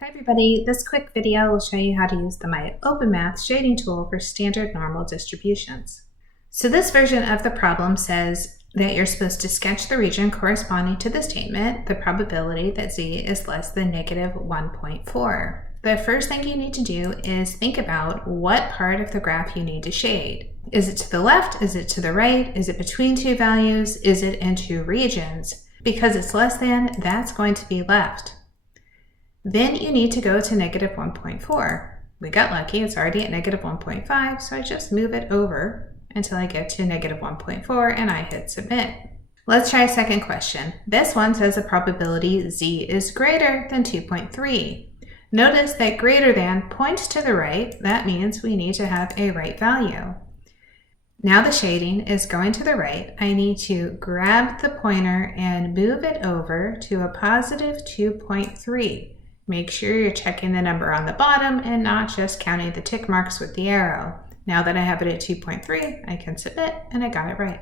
Hi everybody, this quick video will show you how to use the MyOpenMath shading tool for standard normal distributions. So this version of the problem says that you're supposed to sketch the region corresponding to the statement, the probability that z is less than negative 1.4. The first thing you need to do is think about what part of the graph you need to shade. Is it to the left? Is it to the right? Is it between two values? Is it in two regions? Because it's less than, that's going to be left. Then you need to go to negative 1.4. We got lucky, it's already at negative 1.5, so I just move it over until I get to negative 1.4 and I hit submit. Let's try a second question. This one says the probability z is greater than 2.3. Notice that greater than points to the right. That means we need to have a right value. Now the shading is going to the right. I need to grab the pointer and move it over to a positive 2.3. Make sure you're checking the number on the bottom and not just counting the tick marks with the arrow. Now that I have it at 2.3, I can submit and I got it right.